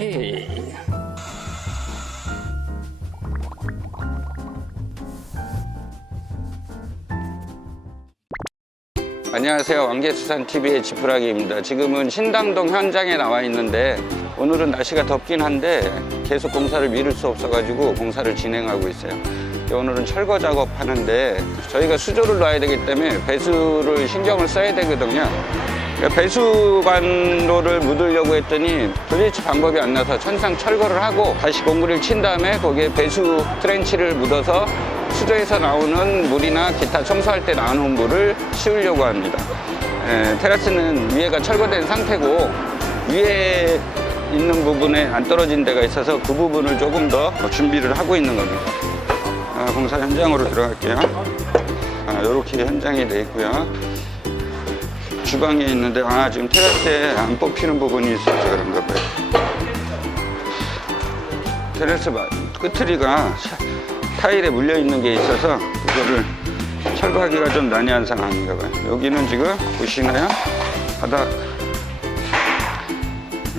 오케이. 안녕하세요. 왕개수산TV의 지푸라기입니다. 지금은 신당동 현장에 나와 있는데 오늘은 날씨가 덥긴 한데 계속 공사를 미룰 수 없어가지고 공사를 진행하고 있어요. 오늘은 철거 작업하는데 저희가 수조를 놔야 되기 때문에 배수를 신경을 써야 되거든요. 배수관로를 묻으려고 했더니 도대체 방법이 안 나서 천상 철거를 하고 다시 공구리를 친 다음에 거기에 배수 트렌치를 묻어서 수조에서 나오는 물이나 기타 청소할 때 나오는 물을 씌우려고 합니다. 테라스는 위에가 철거된 상태고 위에 있는 부분에 안 떨어진 데가 있어서 그 부분을 조금 더 준비를 하고 있는 겁니다. 공사 현장으로 들어갈게요. 이렇게 현장이 되어 있고요. 주방에 있는데 지금 테라스에 안 뽑히는 부분이 있어서 그런가 봐요. 테라스 끝트리가 타일에 물려 있는 게 있어서 그거를 철거하기가 좀 난해한 상황인가 봐요. 여기는 지금 보시나요? 바닥.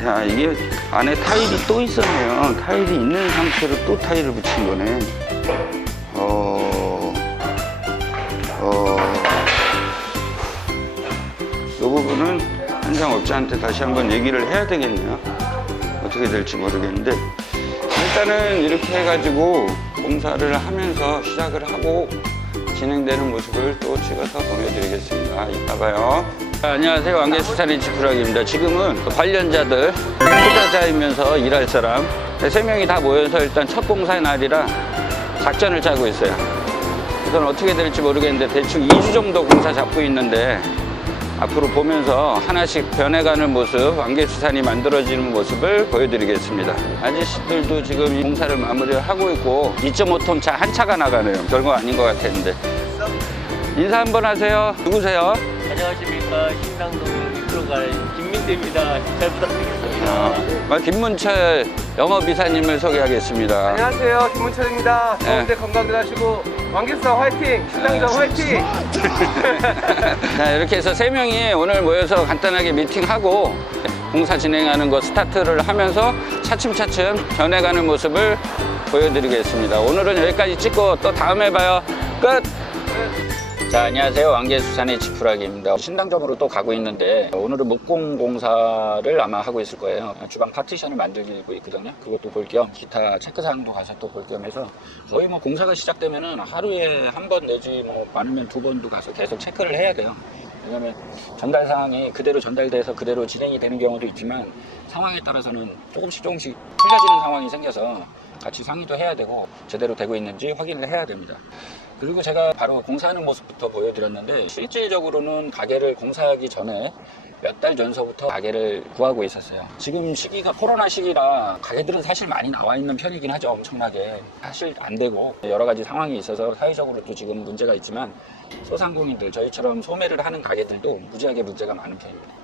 야, 이게 안에 타일이 또 있었네요. 타일이 있는 상태로 또 타일을 붙인 거네. 이 부분은 현장업자한테 다시 한번 얘기를 해야 되겠네요. 어떻게 될지 모르겠는데 일단은 이렇게 해가지고 공사를 하면서 시작을 하고 진행되는 모습을 또 찍어서 보여드리겠습니다. 이따 봐요. 안녕하세요. 왕개수산의 지푸라기입니다. 지금은 관련자들, 투자자이면서 일할 사람 3명이 다 모여서 일단 첫 공사의 날이라 작전을 짜고 있어요. 우선 어떻게 될지 모르겠는데 대충 2주 정도 공사 잡고 있는데 앞으로 보면서 하나씩 변해가는 모습, 왕개수산이 만들어지는 모습을 보여드리겠습니다. 아저씨들도 지금 공사를 마무리를 하고 있고 2.5톤 차 한 차가 나가네요. 별거 아닌 것 같았는데. 인사 한번 하세요. 누구세요? 안녕하십니까. 신당동 이끌어갈 김민대입니다. 잘 부탁드리겠습니다. 김문철 영업이사님을 소개하겠습니다. 안녕하세요. 김문철입니다. 더운데 건강들 하시고 왕개수산 화이팅! 신당동 화이팅! 자, 이렇게 해서 3명이 오늘 모여서 간단하게 미팅하고 공사 진행하는 거 스타트를 하면서 차츰차츰 변해가는 모습을 보여드리겠습니다. 오늘은 여기까지 찍고 또 다음에 봐요. 끝! 자, 안녕하세요. 왕개수산의 지푸라기입니다. 신당점으로 또 가고 있는데 오늘은 목공 공사를 아마 하고 있을 거예요. 주방 파티션을 만들고 있거든요. 그것도 볼 겸 기타 체크사항도 가서 또 볼 겸 해서 거의 뭐 공사가 시작되면은 하루에 한 번 내지 뭐 많으면 2번도 가서 계속 체크를 해야 돼요. 왜냐면 전달 사항이 그대로 전달돼서 그대로 진행이 되는 경우도 있지만 상황에 따라서는 조금씩 틀려지는 상황이 생겨서 같이 상의도 해야 되고 제대로 되고 있는지 확인을 해야 됩니다. 그리고 제가 바로 공사하는 모습부터 보여드렸는데 실질적으로는 가게를 공사하기 전에 몇 달 전서부터 가게를 구하고 있었어요. 지금 시기가 코로나 시기라 가게들은 사실 많이 나와 있는 편이긴 하죠. 엄청나게 사실 안 되고 여러 가지 상황이 있어서 사회적으로도 지금 문제가 있지만 소상공인들 저희처럼 소매를 하는 가게들도 무지하게 문제가 많은 편입니다.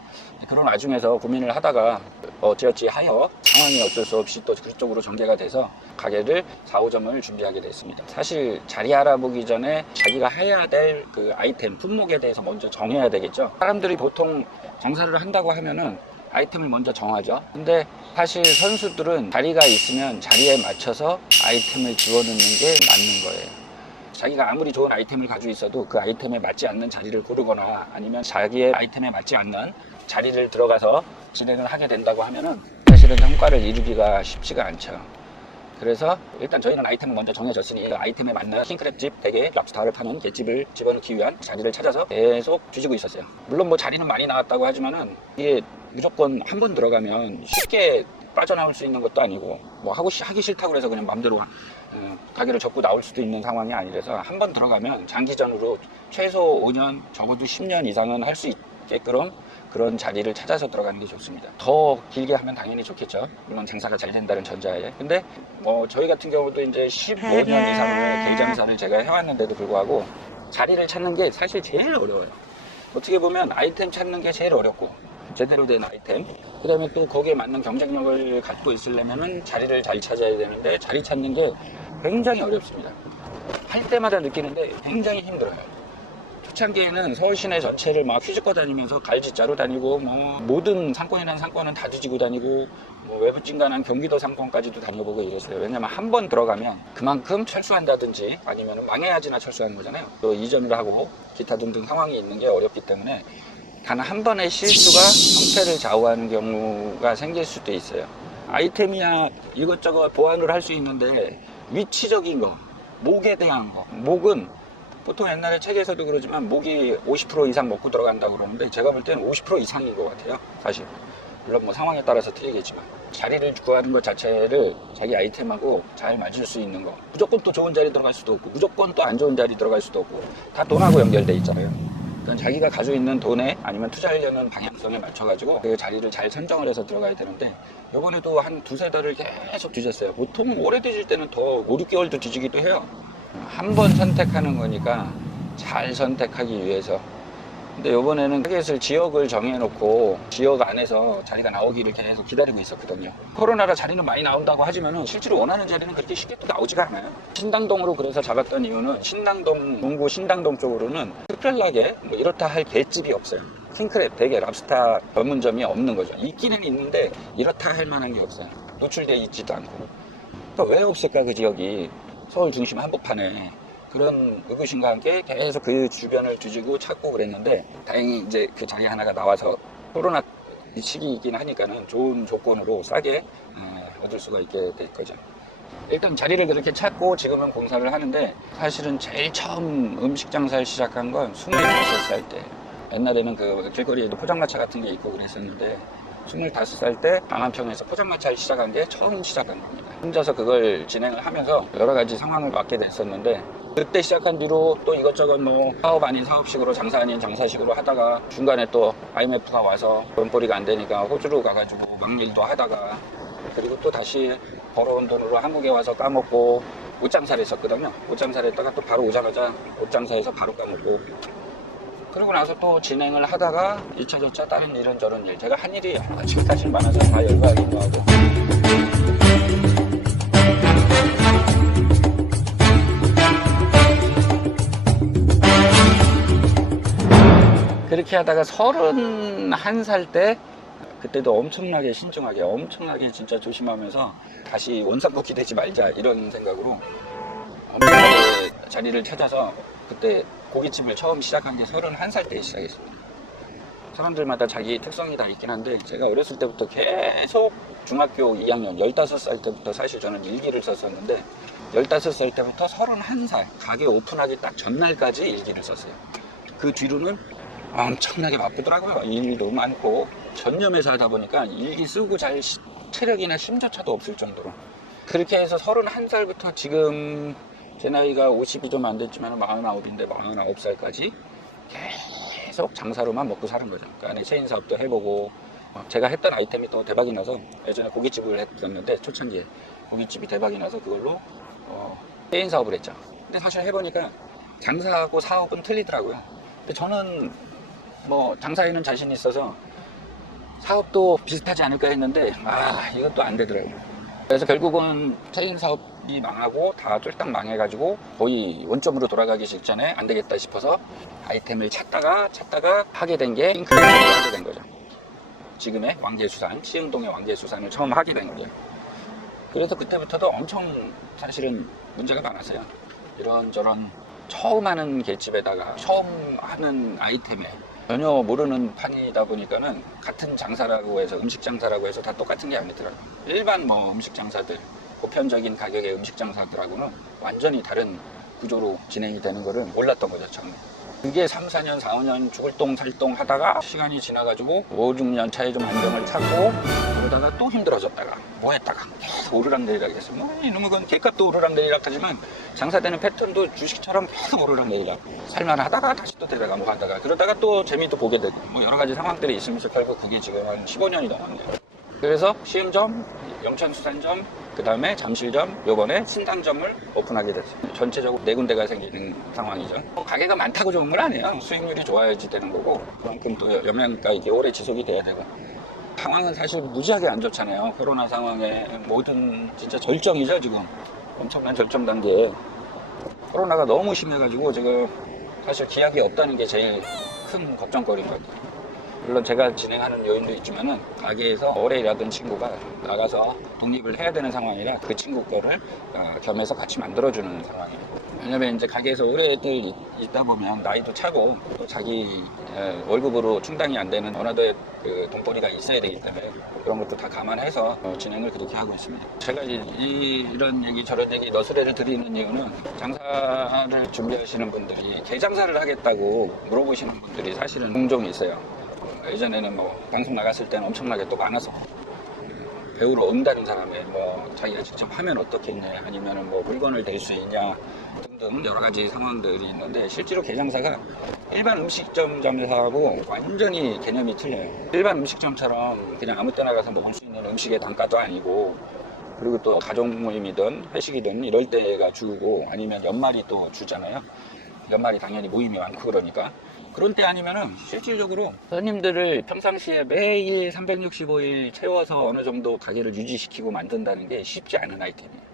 그런 와중에서 고민을 하다가 어찌어찌 하여 상황이 어쩔 수 없이 또 그쪽으로 전개가 돼서 가게를 4, 5점을 준비하게 됐습니다. 사실 자리 알아보기 전에 자기가 해야 될 그 아이템, 품목에 대해서 먼저 정해야 되겠죠. 사람들이 보통 장사를 한다고 하면은 아이템을 먼저 정하죠. 근데 사실 선수들은 자리가 있으면 자리에 맞춰서 아이템을 집어넣는 게 맞는 거예요. 자기가 아무리 좋은 아이템을 가지고 있어도 그 아이템에 맞지 않는 자리를 고르거나 아니면 자기의 아이템에 맞지 않는 자리를 들어가서 진행을 하게 된다고 하면은 사실은 성과를 이루기가 쉽지가 않죠. 그래서 일단 저희는 아이템을 먼저 정해졌으니 그 아이템에 맞는 킹크랩집, 대게, 랍스타를 파는 갯집을 집어넣기 위한 자리를 찾아서 계속 뒤지고 있었어요. 물론 뭐 자리는 많이 나왔다고 하지만은 이게 무조건 한 번 들어가면 쉽게 빠져나올 수 있는 것도 아니고 뭐 하기 싫다고 해서 그냥 마음대로 가게를 접고 나올 수도 있는 상황이 아니라서 한 번 들어가면 장기전으로 최소 5년 적어도 10년 이상은 할 수 있게끔 그런 자리를 찾아서 들어가는 게 좋습니다. 더 길게 하면 당연히 좋겠죠. 물론 장사가 잘 된다는 전자에. 근데 뭐 저희 같은 경우도 이제 15년 이상을 길장사를 제가 해왔는데도 불구하고 자리를 찾는 게 사실 제일 어려워요. 어떻게 보면 아이템 찾는 게 제일 어렵고 제대로 된 아이템, 그 다음에 또 거기에 맞는 경쟁력을 갖고 있으려면은 자리를 잘 찾아야 되는데 자리 찾는 게 굉장히 어렵습니다. 할 때마다 느끼는데 굉장히 힘들어요. 초창기에는 서울 시내 전체를 막 휘젓고 다니면서 갈짓자로 다니고 뭐 모든 상권이라는 상권은 다 뒤지고 다니고 뭐 외부 찐간한 경기도 상권까지도 다녀보고 이랬어요. 왜냐면 한 번 들어가면 그만큼 철수한다든지 아니면 망해야지나 철수하는 거잖아요. 또 이전을 하고 기타 등등 상황이 있는 게 어렵기 때문에 단 한 번의 실수가 형태를 좌우하는 경우가 생길 수도 있어요. 아이템이야 이것저것 보완을 할 수 있는데 위치적인 거, 목에 대한 거. 목은 보통 옛날에 책에서도 그러지만 목이 50% 이상 먹고 들어간다고 그러는데 제가 볼 때는 50% 이상인 것 같아요. 사실. 물론 뭐 상황에 따라서 틀리겠지만 자리를 구하는 것 자체를 자기 아이템하고 잘 맞을 수 있는 거. 무조건 또 좋은 자리 들어갈 수도 없고 무조건 또 안 좋은 자리 들어갈 수도 없고 다 돈하고 연결돼 있잖아요. 그러니까 자기가 가지고 있는 돈에 아니면 투자하려는 방향성에 맞춰가지고 그 자리를 잘 선정을 해서 들어가야 되는데 이번에도 한 두세 달을 계속 뒤졌어요. 보통 오래 뒤질 때는 더 5, 6개월도 뒤지기도 해요. 한 번 선택하는 거니까 잘 선택하기 위해서. 근데 이번에는 타겟을 지역을 정해놓고 지역 안에서 자리가 나오기를 계속 기다리고 있었거든요. 코로나라 자리는 많이 나온다고 하지만 실제로 원하는 자리는 그렇게 쉽게 또 나오지가 않아요. 신당동으로 그래서 잡았던 이유는 신당동, 동구 신당동 쪽으로는 특별하게 뭐 이렇다 할 갯집이 없어요. 킹크랩, 대게, 랍스타 전문점이 없는 거죠. 있기는 있는데 이렇다 할 만한 게 없어요. 노출되어 있지도 않고. 또 왜 없을까 그 지역이 서울 중심 한복판에. 그런 의구심과 함께 계속 그 주변을 뒤지고 찾고 그랬는데 다행히 이제 그 자리 하나가 나와서 코로나 시기이긴 하니까는 좋은 조건으로 싸게 얻을 수가 있게 될 거죠. 일단 자리를 그렇게 찾고 지금은 공사를 하는데 사실은 제일 처음 음식 장사를 시작한 건 25살 때. 옛날에는 그 길거리에도 포장마차 같은 게 있고 그랬었는데 25살 때 강한평에서 포장마차를 시작한 게 처음 시작한 겁니다. 혼자서 그걸 진행을 하면서 여러 가지 상황을 맞게 됐었는데 그때 시작한 뒤로 또 이것저것 뭐 사업 아닌 사업식으로 장사 아닌 장사식으로 하다가 중간에 또 IMF가 와서 돈벌이가 안 되니까 호주로 가가지고 막일도 하다가 그리고 또 다시 벌어온 돈으로 한국에 와서 까먹고 옷장사를 했었거든요. 옷장사를 했다가 또 바로 오자마자 옷장사에서 바로 까먹고 그러고 나서 또 진행을 하다가 일차절차 다른 이런저런 일 제가 한 일이 지금 사실 많아서 다 열거하기도 하고 그렇게 하다가 31살 때 그때도 엄청나게 신중하게 엄청나게 진짜 조심하면서 다시 원상복귀 되지 말자 이런 생각으로 엄청나게 자리를 찾아서 그때 고깃집을 처음 시작한 게 31살 때 시작했습니다. 사람들마다 자기 특성이 다 있긴 한데 제가 어렸을 때부터 계속 중학교 2학년 15살 때부터 사실 저는 일기를 썼었는데 15살 때부터 31살 가게 오픈하기 딱 전날까지 일기를 썼어요. 그 뒤로는 엄청나게 바쁘더라고요. 일도 많고 전념해서 하다 보니까 일기 쓰고 잘 체력이나 심조차도 없을 정도로 그렇게 해서 31살부터 지금 제 나이가 50이 좀 안 됐지만 49인데 49살까지 계속 장사로만 먹고 사는 거죠. 그 안에 체인 사업도 해보고 제가 했던 아이템이 또 대박이 나서 예전에 고깃집을 했었는데 초창기에 고깃집이 대박이 나서 그걸로 체인 사업을 했죠. 근데 사실 해보니까 장사하고 사업은 틀리더라고요. 근데 저는 뭐 장사에는 자신이 있어서 사업도 비슷하지 않을까 했는데 이것도 안 되더라고요. 그래서 결국은 체인 사업이 망하고 다 쫄딱 망해가지고 거의 원점으로 돌아가기 직전에 안 되겠다 싶어서 아이템을 찾다가 하게 된 게 킹크랩을 하게 된 거죠. 지금의 왕제수산, 시흥동의 왕제수산을 처음 하게 된 거죠. 그래서 그때부터도 엄청 사실은 문제가 많았어요. 이런저런 처음 하는 갯집에다가 처음 하는 아이템에 전혀 모르는 판이다 보니까는 같은 장사라고 해서 음식 장사라고 해서 다 똑같은 게 아니더라고요. 일반 뭐 음식 장사들 보편적인 가격의 음식 장사들하고는 완전히 다른 구조로 진행이 되는 거를 몰랐던 거죠 처음에. 그게 3, 4년, 4, 5년 죽을 똥 살똥 하다가 시간이 지나가지고 5, 6년 차에 좀 안정을 찾고 그러다가 또 힘들어졌다가 뭐 했다가 계속 오르락내리락 했어요. 뭐 이놈의 건 K값도 오르락내리락 하지만 장사되는 패턴도 주식처럼 계속 오르락내리락 살만하다가 다시 또 되다가 뭐 하다가 그러다가 또 재미도 보게 되고 뭐 여러 가지 상황들이 있으면서 결국 그게 지금 한 15년이 넘었네요. 그래서 시흥점, 영천수산점, 그 다음에 잠실점, 요번에 신당점을 오픈하게 됐어요. 전체적으로 4군데가 생기는 상황이죠. 가게가 많다고 좋은 건 아니에요. 수익률이 좋아야지 되는 거고 그만큼 또 영양가 이게 오래 지속이 돼야 되고 상황은 사실 무지하게 안 좋잖아요. 코로나 상황에 모든 진짜 절정이죠 지금. 엄청난 절정 단계에 코로나가 너무 심해가지고 지금 사실 기약이 없다는 게 제일 큰 걱정거리인 것 같아요. 물론 제가 진행하는 요인도 있지만은 가게에서 오래 일하던 친구가 나가서 독립을 해야 되는 상황이라 그 친구 거를 겸해서 같이 만들어주는 상황이에요. 왜냐면 이제 가게에서 오래들 있다 보면 나이도 차고 또 자기 월급으로 충당이 안 되는 어느덧 그 돈벌이가 있어야 되기 때문에 그런 것도 다 감안해서 진행을 그렇게 하고 있습니다. 제가 이런 얘기 저런 얘기 너스레를 드리는 이유는 장사를 준비하시는 분들이 개장사를 하겠다고 물어보시는 분들이 사실은 종종 있어요. 예전에는 뭐 방송 나갔을 때는 엄청나게 또 많아서 배우러 온다는 사람의 뭐 자기가 직접 하면 어떻겠냐 아니면은 뭐 물건을 댈 수 있냐 등등 여러 가지 상황들이 있는데 실제로 개장사가 일반 음식점 점사하고 완전히 개념이 틀려요. 일반 음식점처럼 그냥 아무 때나 가서 먹을 수 있는 음식의 단가도 아니고 그리고 또 가족 모임이든 회식이든 이럴 때가 주고 아니면 연말이 또 주잖아요. 연말이 당연히 모임이 많고 그러니까 그런 때 아니면은 실질적으로 손님들을 평상시에 매일 365일 채워서 어느 정도 가게를 유지시키고 만든다는 게 쉽지 않은 아이템이에요.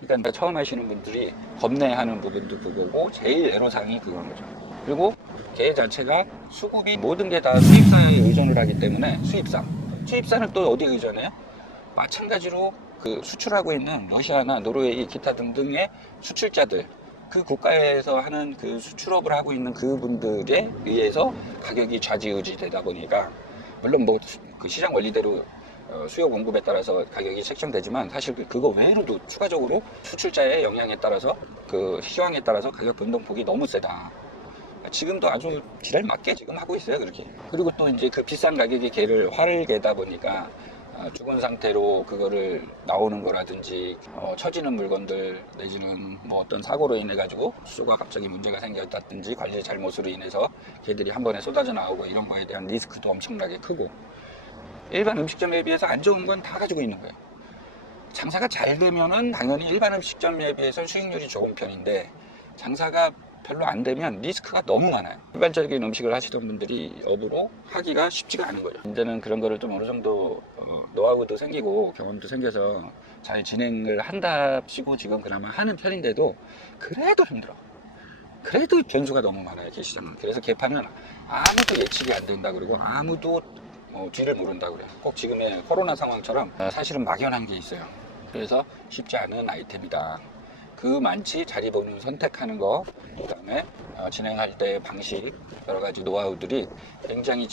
그러니까 처음 하시는 분들이 겁내하는 부분도 그거고 제일 애로사항이 그건 거죠. 그리고 개 자체가 수급이 모든 게 다 수입사에 의존을 하기 때문에 수입사는 또 어디에 의존해요? 마찬가지로 그 수출하고 있는 러시아나 노르웨이 기타 등등의 수출자들 그 국가에서 하는 그 수출업을 하고 있는 그분들에 의해서 가격이 좌지우지 되다 보니까 물론 뭐 그 시장 원리대로 수요 공급에 따라서 가격이 책정되지만 사실 그거 외로도 추가적으로 수출자의 영향에 따라서 그 시황에 따라서 가격 변동폭이 너무 세다. 지금도 아주 지랄 맞게 지금 하고 있어요 그렇게. 그리고 또 이제 그 비싼 가격의 개를 화를 개다 보니까 죽은 상태로 그거를 나오는 거라든지 처지는 물건들 내지는 뭐 어떤 사고로 인해 가지고 수조가 갑자기 문제가 생겼다든지 관리 잘못으로 인해서 개들이 한 번에 쏟아져 나오고 이런 거에 대한 리스크도 엄청나게 크고 일반 음식점에 비해서 안 좋은 건 다 가지고 있는 거예요. 장사가 잘 되면은 당연히 일반 음식점에 비해서 수익률이 좋은 편인데 장사가 별로 안 되면 리스크가 너무 많아요. 일반적인 음식을 하시던 분들이 업으로 하기가 쉽지가 않은 거죠. 이제는 그런 거를 좀 어느 정도 노하우도 생기고 경험도 생겨서 잘 진행을 한답시고 지금 그나마 하는 편인데도 그래도 힘들어. 그래도 변수가 너무 많아요, 개시장은. 그래서 개판은 아무도 예측이 안 된다 그러고 아무도 뒤를 모른다 그래요. 꼭 지금의 코로나 상황처럼 사실은 막연한 게 있어요. 그래서 쉽지 않은 아이템이다. 그 많지 자리 보는 선택하는 거, 그 다음에 진행할 때 방식, 여러 가지 노하우들이 굉장히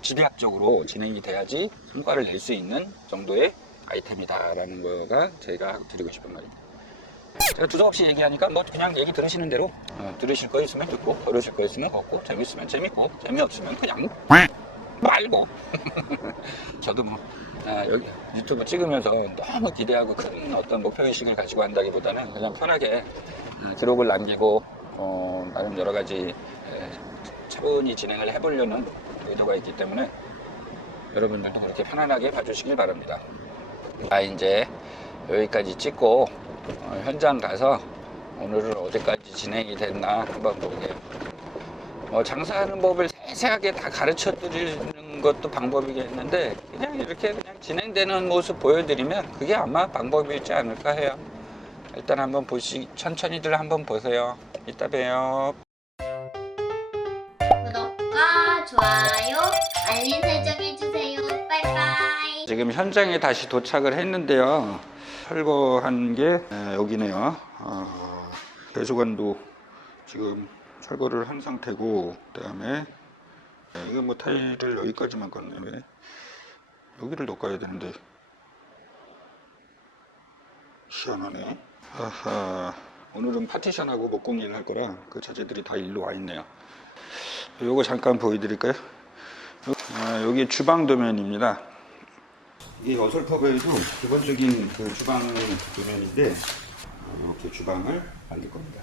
집약적으로 진행이 돼야지 성과를 낼 수 있는 정도의 아이템이다라는 거가 제가 드리고 싶은 말입니다. 제가 두서없이 얘기하니까 뭐 그냥 얘기 들으시는 대로 들으실 거 있으면 듣고, 들으실 거 있으면 걷고, 재밌으면 재밌고, 재미없으면 그냥 말고. 저도 뭐 여기 유튜브 찍으면서 너무 기대하고 큰 어떤 목표의식을 가지고 한다기보다는 그냥 편하게 기록을 남기고 나름 여러 가지 차분히 진행을 해보려는 의도가 있기 때문에 여러분들도 그렇게 편안하게 봐주시길 바랍니다. 이제 여기까지 찍고 현장 가서 오늘은 어디까지 진행이 됐나 한번 볼게요. 장사하는 법을 세세하게 다 가르쳐 드리는 것도 방법이겠는데 그냥 이렇게 그냥 진행되는 모습 보여드리면 그게 아마 방법이지 않을까 해요. 일단 한번 천천히들 한번 보세요. 이따 봬요. 구독과 좋아요, 알림 설정 해주세요. 빠이빠이. 지금 현장에 다시 도착을 했는데요. 철거한 게 여기네요. 배수관도 지금 철거를 한 상태고, 그 다음에 이거 뭐 타일을 여기까지만 걷네. 왜 여기를 넣어야 되는데 희한하네. 아하, 오늘은 파티션하고 목공일 할 거라 그 자재들이 다 일로 와 있네요. 요거 잠깐 보여드릴까요? 여기 주방 도면입니다. 이게 어설퍼보여도 기본적인 그 주방 도면인데 이렇게 주방을 만들 겁니다.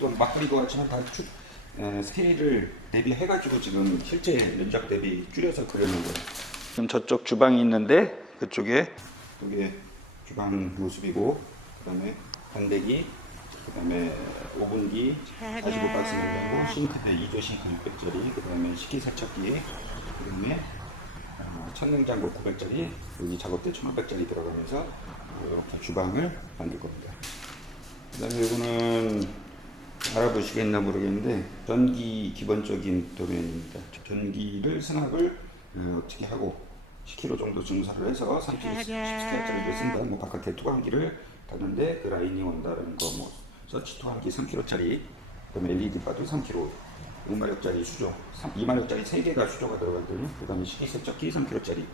또 막걸리도 같지만 다 스케일을 대비해가지고 지금 실제 면적 대비 줄여서 그려놓은 거예요. 지금 저쪽 주방이 있는데 그쪽에 이게 주방 모습이고, 그 다음에 건대기, 그 다음에 오븐기 45박스 냉장고, 싱크대 2조 싱크 600짜리, 그 다음에 식기세척기, 그 다음에 천냉장고 900짜리, 여기 작업대 1500짜리 들어가면서 이렇게 주방을 만들 겁니다. 그 다음에 이거는 알아보시겠나 모르겠는데 전기 기본적인 도면입니다. 전기를 승합을 어떻게 하고 10km 정도 증설을 해서 30km짜리를 쓴다. 뭐 바깥에 투광기를 닫는데 그 라인이 온다는 거, 뭐 서치 투광기 3km짜리, 그다음에 LED 바도 3km, 5마력짜리 수조, 2마력짜리 3개가 수조가 들어가거든요. 그다음에 식기 세척기 3kg짜리,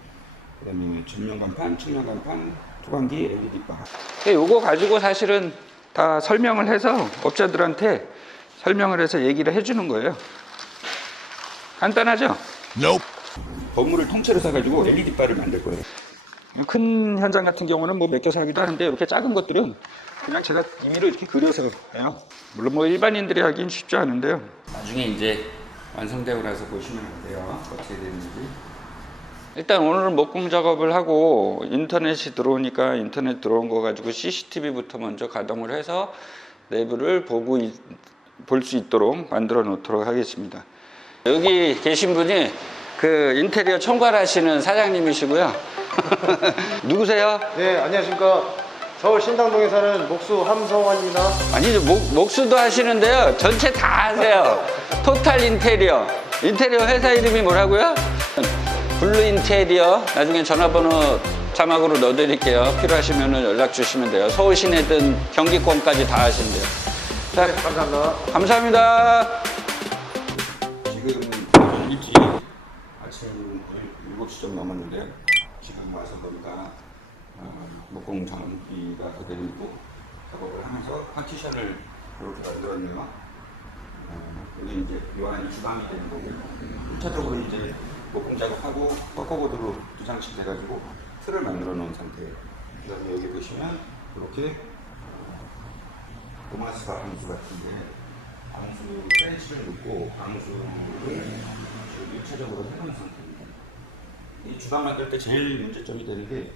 그다음에 전면 간판, 측면 간판, 투광기, LED 바. 요거 가지고 사실은 다 설명을 해서 업자들한테 설명을 해서 얘기를 해주는 거예요. 간단하죠? 건물을 통째로 사가지고 LED 바를 만들 거예요. 큰 현장 같은 경우는 뭐 몇 개 사기도 하는데 이렇게 작은 것들은 그냥 제가 임의로 이렇게 그려서 해요. 물론 뭐 일반인들이 하긴 쉽지 않은데요. 나중에 이제 완성되고 나서 보시면 돼요. 어떻게 되는지. 일단 오늘은 목공 작업을 하고 인터넷이 들어오니까 인터넷 들어온 거 가지고 CCTV부터 먼저 가동을 해서 내부를 볼 수 있도록 만들어 놓도록 하겠습니다. 여기 계신 분이 그 인테리어 총괄하시는 사장님이시고요. 누구세요? 네, 안녕하십니까. 서울 신당동에 사는 목수 함성환입니다. 아니죠. 목수도 하시는데요. 전체 다 하세요. 토탈 인테리어. 인테리어 회사 이름이 뭐라고요? 블루 인테리어. 나중에 전화번호 자막으로 넣어드릴게요. 필요하시면 연락 주시면 돼요. 서울 시내든 경기권까지 다 하신대요. 자, 네, 감사합니다. 감사합니다. 지금 일찍 아침 7시 좀 넘었는데요. 지금 와서 보니까 목공 장비가 그대로 있고 작업을 하면서 파티션을 이렇게 만들었네요. 여기 이제 요 안이 주방이 되는 거고 1차적으로 이제 목공 작업하고 꺾어보드로 부장식 돼가지고 틀을 만들어 놓은 상태예요. 그 다음에 여기 보시면 이렇게 도마스가 방수 같은데 방수 펜치를 놓고 방수를 1차적으로 해놓은 상태입니다. 이 주방 만들 때 제일 문제점이 되는 게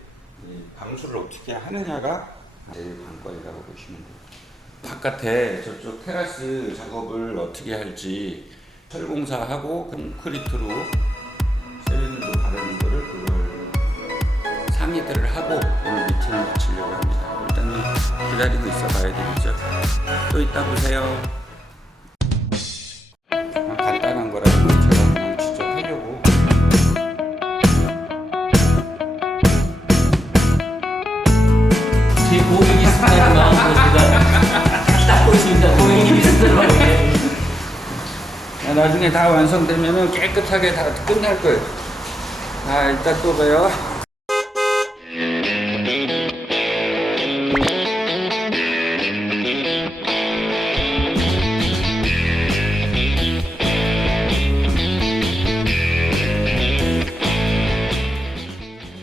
방수를 어떻게 하느냐가 제일 관건이라고 보시면 돼요. 바깥에 저쪽 테라스 작업을 어떻게 할지 철공사하고 콘크리트로 세련도 바르는 거를 그걸 상의들을 하고 오늘 미팅을 마치려고 합니다. 일단은 기다리고 있어 봐야 되겠죠. 또 이따 보세요. 간단한 거라서 제가 그냥 직접 하려고. 제 고객이 순간이 나온 것보다 딱 보십니다. 고객님이 순간이 나중에 다 완성되면 깨끗하게 다 끝날 거예요. 이따 또 봬요.